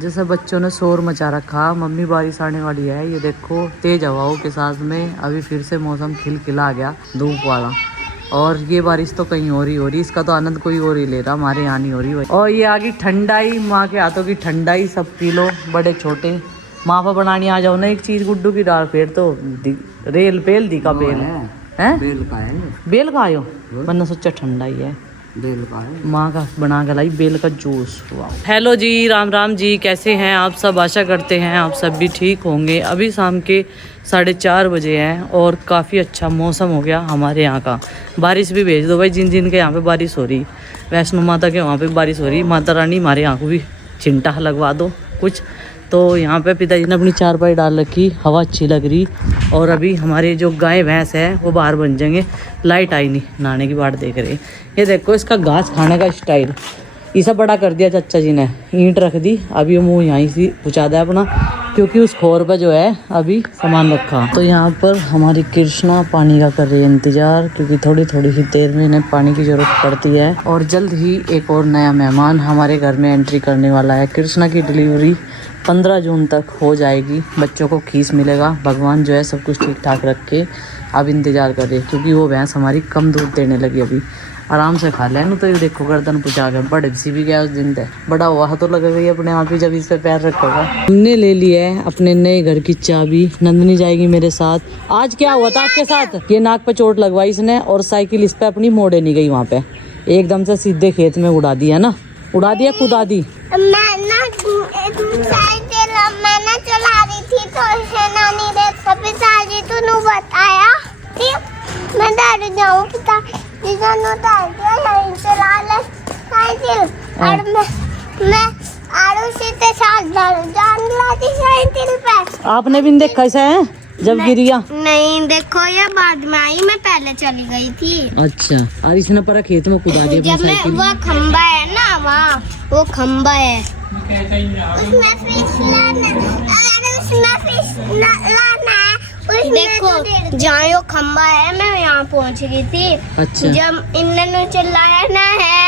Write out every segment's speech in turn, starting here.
जैसे बच्चों ने शोर मचा रखा, मम्मी बारिश आने वाली है। ये देखो तेज हवाओं के साथ में अभी फिर से मौसम खिलखिला आ गया, धूप वाला। और ये बारिश तो कहीं और ही हो रही, इसका तो आनंद कोई और ही ले रहा, हमारे यहाँ नहीं हो रही। और ये आ गई ठंडाई, माँ के हाथों की ठंडाई, सब पी लो, बड़े छोटे। माँ पर बनानी आ जाओ ना एक चीज गुड्डू की डाल, फिर तो रेल पेल दी का पेल है, बेल का है, बेल का आयो, वरना सोचा ठंडा ही है। बेल का है, माँ का बना के लाई बेल का जूस। हेलो जी, राम राम जी, कैसे हैं आप सब? आशा करते हैं आप सब भी ठीक होंगे। अभी शाम के 4:30 बजे हैं और काफ़ी अच्छा मौसम हो गया हमारे यहाँ का। बारिश भी भेज दो भाई, जिन जिन के यहाँ पे बारिश हो रही, वैष्णो माता के वहाँ पे बारिश हो रही, माता रानी हमारे यहाँ को भी चिंटा लगवा दो कुछ। तो यहाँ पे पिताजी ने अपनी चारपाई डाल रखी, हवा अच्छी लग रही। और अभी हमारे जो गाय भैंस है वो बाहर बन जाएंगे, लाइट आई नहीं, नहाने की बाट देख रहे। ये देखो इसका घास खाने का स्टाइल, ये सब बड़ा कर दिया चाचा जी ने, ईंट रख दी। अभी वो मुँह यहीं से पहुँचा दिया अपना, क्योंकि उस खोर पर जो है अभी सामान रखा। तो यहाँ पर हमारी कृष्णा पानी का कर रही है इंतज़ार, क्योंकि थोड़ी थोड़ी ही देर में इन्हें पानी की ज़रूरत पड़ती है। और जल्द ही एक और नया मेहमान हमारे घर में एंट्री करने वाला है। कृष्णा की डिलीवरी 15 जून तक हो जाएगी, बच्चों को खीस मिलेगा। भगवान जो है सब कुछ ठीक ठाक रख के अब इंतज़ार करें, क्योंकि वो भैंस हमारी कम दूध देने लगी। अभी आराम से खा लेना। तो ये देखो गर्दन पुचा गया, बड़े सी भी गया उस दिन तक, बड़ा हुआ तो लग गई अपने आप ही जब इस पे पैर रखेगा। हमने ले लिया है अपने नए घर की चाबी, नंदनी जाएगी मेरे साथ। आज क्या हुआ था आपके साथ? ये नाक पे चोट लगवाई इसने और साइकिल इस पे अपनी मोड़े नहीं गई, वहाँ पे एकदम से सीधे खेत में उड़ा दिया ना, उड़ा दिया, कुदा दी। मैंने चला रही थी तो नानी ने पिताजी तो बताया कि मैं डर जाऊँ, पिताजी चला ले साइकिल और मैं आड़ू से जान लाती साइकिल पे। आपने भी देखा ऐसा है जब गिरिया? नहीं देखो, ये बाद में आई, मैं पहले चली गई थी। अच्छा, और इसने पर खेत में कुदा दिया जब मैं, वो खंबा है ना वहाँ, वो खंबा है, उसमें फिश लाना, अगर उसमें फिश लाना है, देखो जहाँ यो खंबा है, मैं यहाँ पहुँच गई थी। अच्छा। जब इन्होंने चिल्लाया ना है,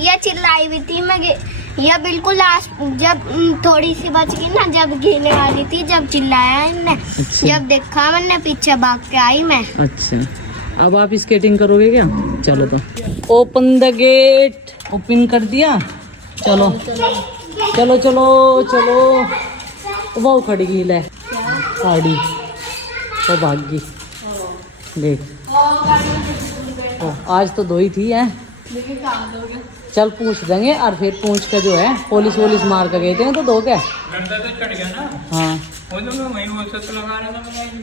ये चिल्लाई हुई थी, मैं यह बिल्कुल जब थोड़ी सी बच गई ना, जब गिरने वाली थी, जब चिल्लाया इनने। अच्छा। जब देखा मैंने, पीछे भाग के आई मैं। अच्छा, अब आप स्केटिंग करोगे क्या? चलो तो ओपन द गेट, ओपन कर दिया। चलो चलो चलो चलो, वो खड़ी गई ले गाड़ी, वो भाग गई देख। आज तो 2 ही थी है, चल पूछ देंगे। और फिर पूछ के जो है पुलिस वोलिस मार के गए थे तो 2 क्या। हाँ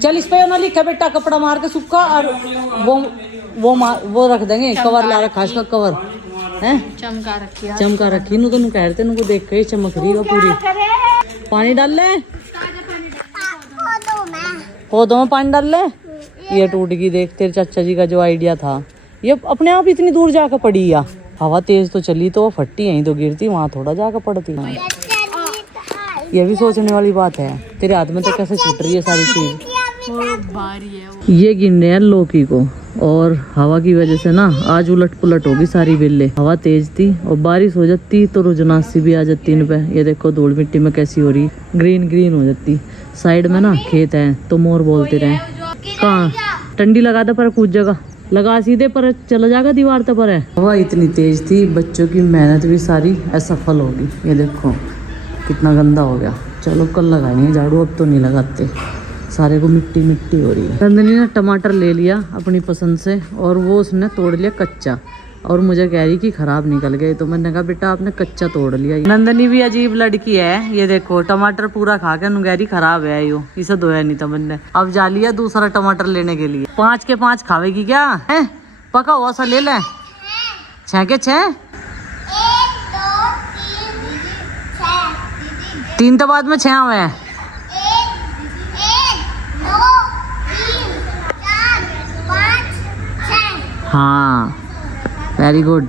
चल, इस पे ना लिखा बेटा, कपड़ा मार के सूखा, और वो रख देंगे, कवर ला रखा इसका, कवर है चमका रखी नु, तो कहते नु को देख के चमक रही है पूरी। पानी डाल ले, पौधों में पानी डाल ले। ये टूट गई देख, तेरे चाचा जी का जो आइडिया था, ये अपने आप इतनी दूर जाकर पड़ी या हवा तेज तो चली तो वो फट्टी यहीं तो गिरती, वहाँ थोड़ा जाकर पड़ती। ये भी सोचने वाली बात है, तेरे हाथ में तो कैसे छूट रही है सारी चीज। ये गिन रहे हैं लौकी को, और हवा की वजह से ना आज उलट पुलट होगी सारी बेले। हवा तेज थी और बारिश हो जाती तो रुजनासी भी आ जाती इन पे। ये देखो धूल मिट्टी में कैसी हो रही, ग्रीन ग्रीन हो जाती। साइड में ना खेत है तो मोर बोलते रहे। कहाँ टंडी लगा दे पर कुछ जगह लगा, सीधे पर चला जाएगा दीवार तक पर है। हवा इतनी तेज थी, बच्चों की मेहनत भी सारी असफल होगी। ये देखो कितना गंदा हो गया। चलो कल लगाएंगे झाड़ू, अब तो नहीं लगाते, सारे को मिट्टी मिट्टी हो रही है। नंदनी ने टमाटर ले लिया अपनी पसंद से, और वो उसने तोड़ लिया कच्चा, और मुझे कह रही कि खराब निकल गए। तो मैंने कहा बेटा आपने कच्चा तोड़ लिया। नंदनी भी अजीब लड़की है, ये देखो टमाटर पूरा खा के नुगैरी खराब है यो, इसे धोया नहीं था मैंने। अब जा लिया दूसरा टमाटर लेने के लिए। 5 के 5 खावेगी क्या है? पका हुआ सा ले ले। 6 के 6, 3 तो बाद में 6 हुए हैं। 1 2 3 4 5 6। हाँ वेरी गुड,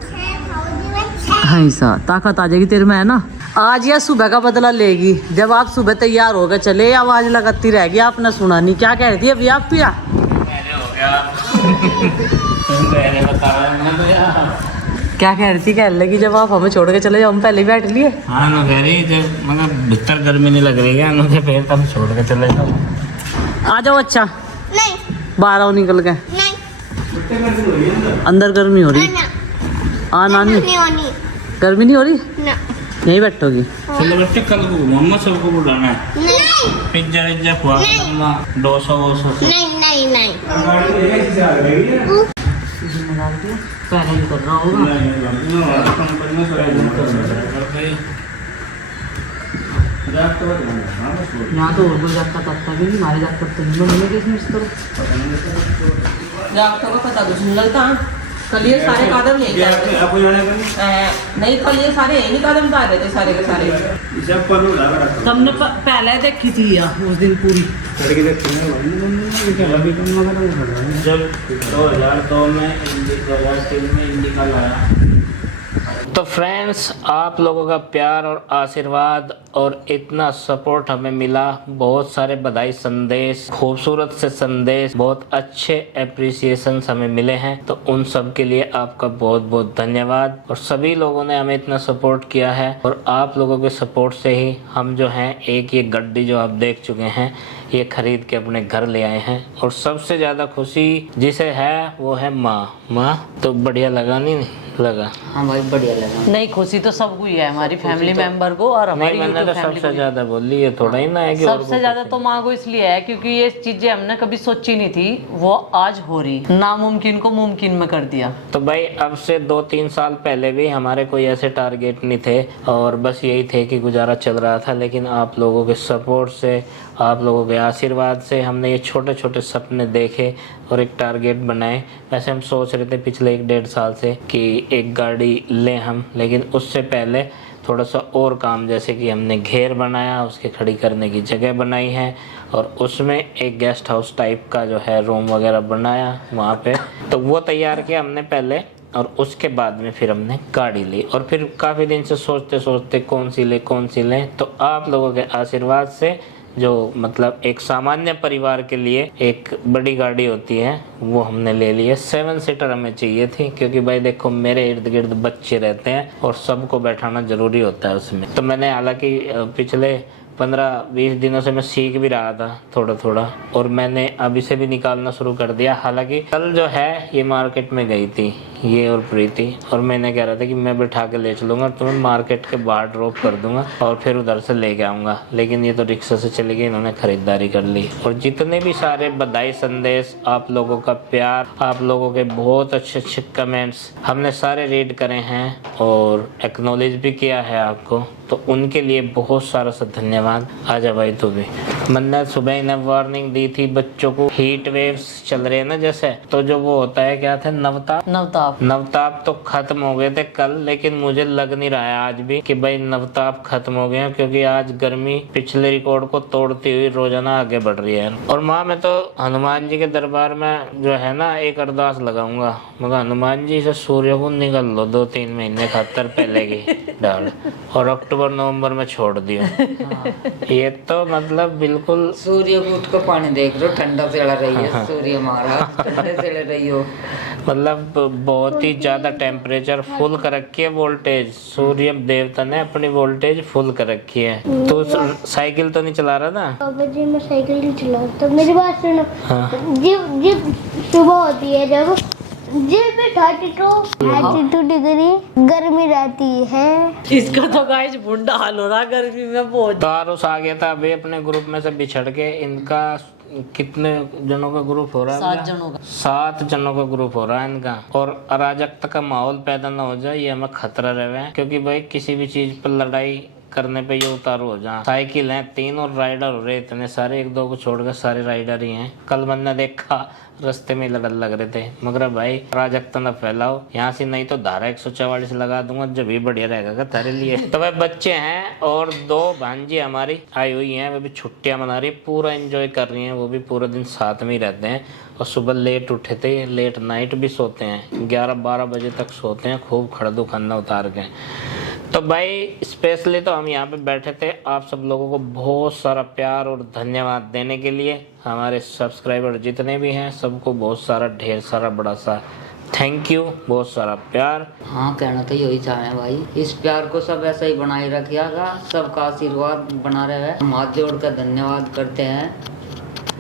ऐसा ताकत आ जाएगी तेरे में है ना। आज या सुबह का बदला लेगी, जब आप सुबह तैयार हो गए चले, आवाज लगाती रहेगी। आपने सुना नहीं क्या कह रही थी अभी आप? पिया क्या कह रही थी? कह लगी जब आप हमें छोड़ के चले जाओ, हम पहले ही बैठ लिए। हाँ नो कह रही जब मतलब भीतर गर्मी नहीं लग रही है उनके फिर तब छोड़ के चले जाओ। आ जाओ अच्छा, नहीं बाहर आओ निकल के। नहीं अंदर गर्मी हो रही। आ नानी, नहीं होनी गर्मी नहीं हो रही? ना यहीं बैठोगी? चलो बच्चे कल को मोहम्मद सबको बुलाना है। नहीं पिज्जा विज्जा खुआ डोसा वोसा से। नहीं नहीं नहीं पहले ही कर रहा होगा। यहाँ तो और कोई जागता तकता भी नहीं, हमारे जागता तो नहीं मिलेगी इसमें इस तरह। जागता का पता कुछ नहीं लगता। कल ये सारे कदम यही जा रहे थे। नहीं कल ये सारे यही कदम जा रहे थे सारे के सारे। तुमने पहले देखी थी या उस दिन पूरी? जब 2002 में 2003 में इंडिका लाया। तो फ्रेंड्स, आप लोगों का प्यार और आशीर्वाद और इतना सपोर्ट हमें मिला, बहुत सारे बधाई संदेश, खूबसूरत से संदेश, बहुत अच्छे एप्रिसिएशन हमें मिले हैं। तो उन सब के लिए आपका बहुत बहुत धन्यवाद। और सभी लोगों ने हमें इतना सपोर्ट किया है और आप लोगों के सपोर्ट से ही हम जो हैं एक ये गड्डी जो आप देख चुके हैं ये खरीद के अपने घर ले आए हैं। और सबसे ज़्यादा खुशी जिसे है वो है माँ। तो बढ़िया लगा नहीं लगा? हाँ भाई बढ़िया लगा। नहीं खुशी तो सबको ही है, हमारी फैमिली मेंबर को और हमारी मैंने तो सबसे ज्यादा बोली है, थोड़ा ही ना है कि सबसे ज्यादा तो माँ को इसलिए है क्योंकि ये चीजें हमने कभी सोची नहीं थी, वो आज हो रही। नामुमकिन को मुमकिन में कर दिया। तो भाई अब से 2-3 साल पहले भी हमारे कोई ऐसे टारगेट नहीं थे और बस यही थे कि गुजारा चल रहा था। लेकिन आप लोगों के सपोर्ट से, आप लोगों के आशीर्वाद से हमने ये छोटे छोटे सपने देखे और एक टारगेट बनाए। वैसे हम सोच रहे थे पिछले 1-1.5 साल से कि एक गाड़ी लें हम, लेकिन उससे पहले थोड़ा सा और काम, जैसे कि हमने घेर बनाया, उसके खड़ी करने की जगह बनाई है और उसमें एक गेस्ट हाउस टाइप का जो है रूम वगैरह बनाया वहाँ पे। तो वो तैयार किया हमने पहले और उसके बाद में फिर हमने गाड़ी ली। और फिर काफ़ी दिन से सोचते सोचते कौन सी लें, तो आप लोगों के आशीर्वाद से जो मतलब एक सामान्य परिवार के लिए एक बड़ी गाड़ी होती है वो हमने ले ली है। 7 सीटर हमें चाहिए थी क्योंकि भाई देखो मेरे इर्द गिर्द बच्चे रहते हैं और सबको बैठाना जरूरी होता है उसमें। तो मैंने हालांकि पिछले 15-20 दिनों से मैं सीख भी रहा था थोड़ा थोड़ा और मैंने अभी से भी निकालना शुरू कर दिया। हालांकि कल जो है ये मार्केट में गई थी ये और प्रीति, और मैंने कह रहा था कि मैं बिठा के ले चलूँगा, तुम्हें मार्केट के बाहर ड्रॉप कर दूंगा और फिर उधर से लेके आऊँगा। लेकिन ये तो रिक्शा से चली गई, इन्होंने खरीदारी कर ली। और जितने भी सारे बधाई संदेश, आप लोगों का प्यार, आप लोगों के बहुत अच्छे अच्छे कमेंट्स हमने सारे रीड करे हैं और एक्नॉलेज भी किया है आपको, तो उनके लिए बहुत सारा सा धन्यवाद। आजा भाई तू भी। मैंने सुबह ही वार्निंग दी थी बच्चों को, हीट वेव्स चल रहे हैं ना जैसे, तो जो वो होता है क्या था, नवताप तो खत्म हो गए थे कल, लेकिन मुझे लग नहीं रहा है आज भी कि भाई नवताप खत्म हो गए हैं, क्योंकि आज गर्मी पिछले रिकॉर्ड को तोड़ती हुई रोजाना आगे बढ़ रही है। और माँ मैं तो हनुमान जी के दरबार में जो है ना एक अरदास लगाऊंगा, मगर हनुमान जी से सूर्य को निकल लो 2-3 महीने खातर पहले की डाल और अक्टूबर-नवंबर में छोड़ दियो। ये तो मतलब बिल्कुल सूर्य को उठ कर पानी देख लो, ठंडा चला रही है सूर्य महाराज, ठंडे चले रही हो। मतलब बहुत ही ज्यादा टेम्परेचर फुल कर रखी है, वोल्टेज सूर्य देवता ने अपनी वोल्टेज फुल कर रखी है। तो साइकिल तो नहीं चला रहा था? बाबा जी मैं साइकिल नहीं चला, तो मेरी बात सुनो। हाँ। जब सुबह होती है, जब पे 32 डिग्री गर्मी रहती है। इसका तो गाइस बुंडा हाल हो रहा गर्मी में बहुत। तारुस आ गया था अभी अपने ग्रुप में से बिछड़ के। इनका कितने जनों का ग्रुप हो रहा है? 7 जनों का। 7 जनों का ग्रुप हो रहा है इनका। और अराजकता का माहौल पैदा ना हो जाए ये हमें खतरा रहे हैं, क्योंकि भाई किसी भी चीज पर लड़ाई करने पे ये उतारू हो जाए। साइकिल है 3 और राइडर हो रहे इतने सारे, 1-2 को छोड़कर सारे राइडर ही हैं। कल मैंने देखा रास्ते में लड़ लग रहे थे, मगर भाई अराजकता न फैलाओ यहाँ से, नहीं तो धारा 144 लगा दूंगा, जो भी बढ़िया रहेगा तेरे लिए। तो भाई बच्चे हैं और 2 भांजी हमारी आई हुई हैं, वो भी छुट्टियां मना रही, पूरा एंजॉय कर रही हैं। वो भी पूरा दिन साथ में ही रहते हैं और सुबह लेट उठे थे, लेट नाइट भी सोते हैं, 11-12 बजे तक सोते हैं, खूब खड़दू खाना उतार के। तो भाई स्पेशली तो हम यहाँ पे बैठे थे आप सब लोगों को बहुत सारा प्यार और धन्यवाद देने के लिए। हमारे सब्सक्राइबर जितने भी हैं सबको बहुत सारा ढेर सारा बड़ा सा थैंक यू, बहुत सारा प्यार। हाँ, कहना तो यही चाहे भाई, इस प्यार को सब ऐसा ही बनाए रखिएगा, सबका आशीर्वाद बना रहे। हम हाथ जोड़ कर धन्यवाद करते हैं,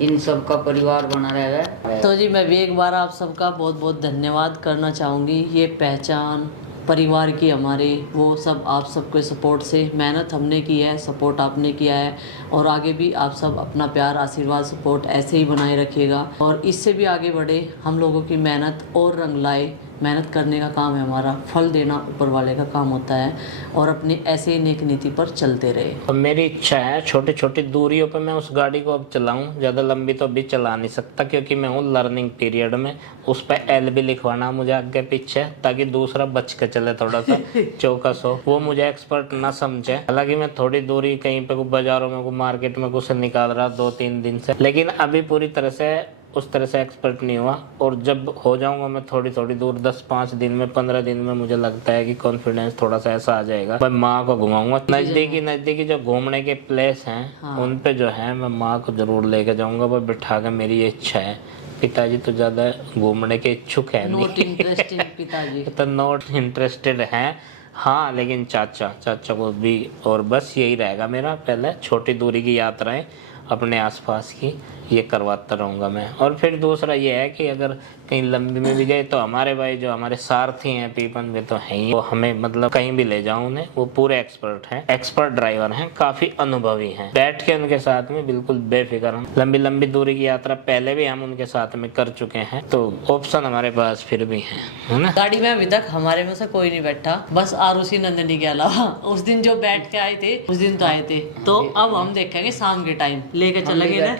इन सब का परिवार बना रहे। तो जी मैं भी एक बार आप सबका बहुत बहुत धन्यवाद करना चाहूँगी। ये पहचान परिवार की हमारे, वो सब आप सबके सपोर्ट से, मेहनत हमने की है, सपोर्ट आपने किया है, और आगे भी आप सब अपना प्यार, आशीर्वाद, सपोर्ट ऐसे ही बनाए रखिएगा और इससे भी आगे बढ़े। हम लोगों की मेहनत और रंग लाए। मेहनत करने का काम है हमारा, फल देना ऊपर वाले का काम होता है, और अपनी ऐसे ही नेक नीति पर चलते रहे। और मेरी इच्छा है छोटी छोटी दूरियों पर मैं उस गाड़ी को अब चलाऊं, ज़्यादा लंबी तो अभी चला नहीं सकता क्योंकि मैं हूँ लर्निंग पीरियड में। उस पर एल भी लिखवाना मुझे आगे पीछे, ताकि दूसरा बच के चले थोड़ा सा चौकस हो, वो मुझे एक्सपर्ट ना समझे। हालांकि मैं थोड़ी दूरी कहीं पे बाजारों में मार्केट में कुछ निकाल रहा 2-3 दिन से, लेकिन अभी पूरी तरह से उस तरह से एक्सपर्ट नहीं हुआ। और जब हो जाऊंगा मैं थोड़ी थोड़ी दूर, 10-5 दिन में, 15 दिन में, मुझे लगता है कि कॉन्फिडेंस थोड़ा सा ऐसा आ जाएगा। मैं माँ को घुमाऊंगा। नजदीकी जो घूमने के प्लेस हैं, हाँ। उन पे जो है मैं माँ को जरूर लेके जाऊंगा, वो बिठा कर। मेरी ये इच्छा है। पिताजी तो ज्यादा घूमने के इच्छुक है नॉट इंटरेस्टेड पिताजी तो नॉट इंटरेस्टेड हैं। हाँ, लेकिन चाचा को भी। और बस यही रहेगा मेरा, पहले छोटी दूरी की यात्राएं अपने आसपास की ये करवाता रहूँगा मैं। और फिर दूसरा ये है कि अगर कहीं लंबी में भी गए तो हमारे भाई जो हमारे सारथी हैं पीपन में तो हैं ही, वो हमें मतलब कहीं भी ले जाऊँ उन्हें, वो पूरे एक्सपर्ट हैं, एक्सपर्ट ड्राइवर हैं, काफ़ी अनुभवी हैं। बैठ के उनके साथ में बिल्कुल बेफिक्र हम लंबी दूरी की यात्रा पहले भी हम उनके साथ में कर चुके हैं, तो ऑप्शन हमारे पास फिर भी है ना। गाड़ी में अभी तक हमारे में से कोई नहीं बैठा, बस आरुषि नंदनी के अलावा। उस दिन जो बैठ के आए थे उस दिन तो आए थे, तो अब हम देखेंगे शाम के टाइम लेके चलेंगे ना।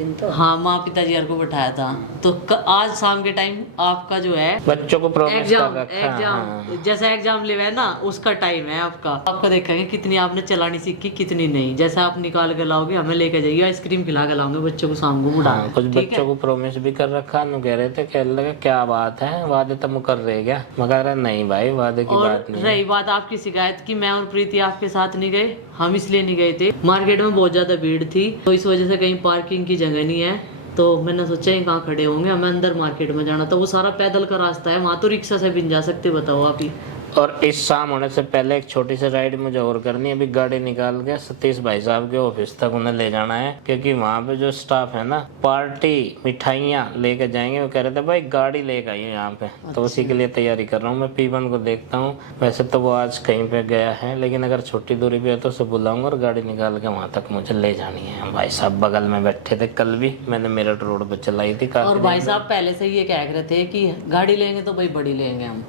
तो हाँ, माँ पिताजी को बैठाया था, तो आज शाम के टाइम आपका जो है बच्चों को प्रॉमिस कर रखा है। एग्जाम जैसा एग्जाम ले है ना, उसका टाइम है आपका देखेंगे कितनी आपने चलानी सीखी कितनी नहीं। जैसा आप निकाल के लाओगे हमें लेके जाइए, आइसक्रीम खिला के लाओगे बच्चों को शाम को बुढ़ा। कुछ बच्चों को प्रॉमिस भी कर रखा, नु कह रहे थे, कह लगे क्या बात है, वादे तो मुकर रहे क्या? मगर नहीं भाई, वादे की बात नहीं। रही बात आपकी शिकायत की, मैं और प्रीति आपके साथ नहीं गए, हम इसलिए नहीं गए थे, मार्केट में बहुत ज्यादा भीड़ थी, तो इस वजह से कहीं पार्किंग की जगह नहीं है, तो मैंने सोचा ही कहाँ खड़े होंगे, हमें अंदर मार्केट में जाना, तो वो सारा पैदल का रास्ता है, वहाँ तो रिक्शा से भी जा सकते, बताओ आप ही। और इस शाम होने से पहले एक छोटी सी राइड मुझे और करनी है। अभी गाड़ी निकाल के सतीश भाई साहब के ऑफिस तक उन्हें ले जाना है, क्योंकि वहाँ पे जो स्टाफ है ना, पार्टी मिठाइयाँ लेके जाएंगे। वो कह रहे थे भाई गाड़ी लेके आइए यहाँ पे, तो उसी के लिए तैयारी कर रहा हूँ। मैं पीवन को देखता हूँ, वैसे तो वो आज कहीं पे गया है, लेकिन अगर छोटी दूरी पे है तो उसे बुलाऊंगा और गाड़ी निकाल के वहाँ तक मुझे ले जानी है। भाई साहब बगल में बैठे थे, कल भी मैंने मेरठ रोड पर चलाई थी। और भाई साहब पहले से ये कह रहे थे कि गाड़ी लेंगे तो भाई बड़ी लेंगे हम।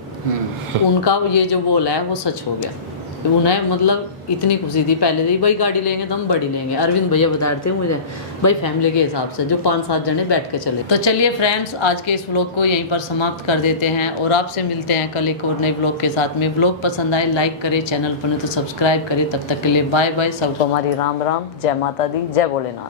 उनका ये जो बोला है वो सच हो गया। उन्हें मतलब इतनी खुशी थी पहले से, भाई गाड़ी लेंगे तो हम बड़ी लेंगे। अरविंद भैया बता रहे थे मुझे, भाई फैमिली के हिसाब से जो 5-7 जने बैठ के चले। तो चलिए फ्रेंड्स, आज के इस व्लॉग को यहीं पर समाप्त कर देते हैं और आपसे मिलते हैं कल एक और नई व्लॉग के साथ में। व्लॉग पसंद आए लाइक करें, चैनल पर नहीं तो सब्सक्राइब करें। तब तक के लिए बाय बाय। सबको हमारी राम राम, जय माता दी, जय भोलेनाथ।